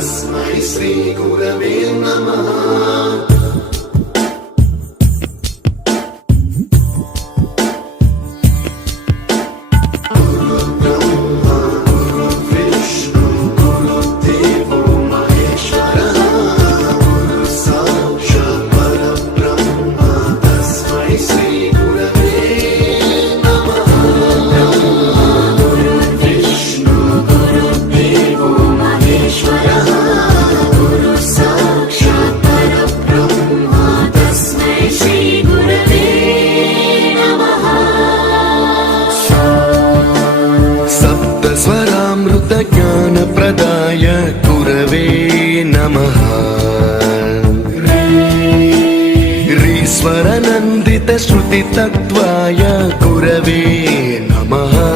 श्री गुरवे नमः। स्वरामृत ज्ञान प्रदाय गुरवे नमः। रीश्वर नन्दित श्रुति तत्त्वाय गुरवे नमः।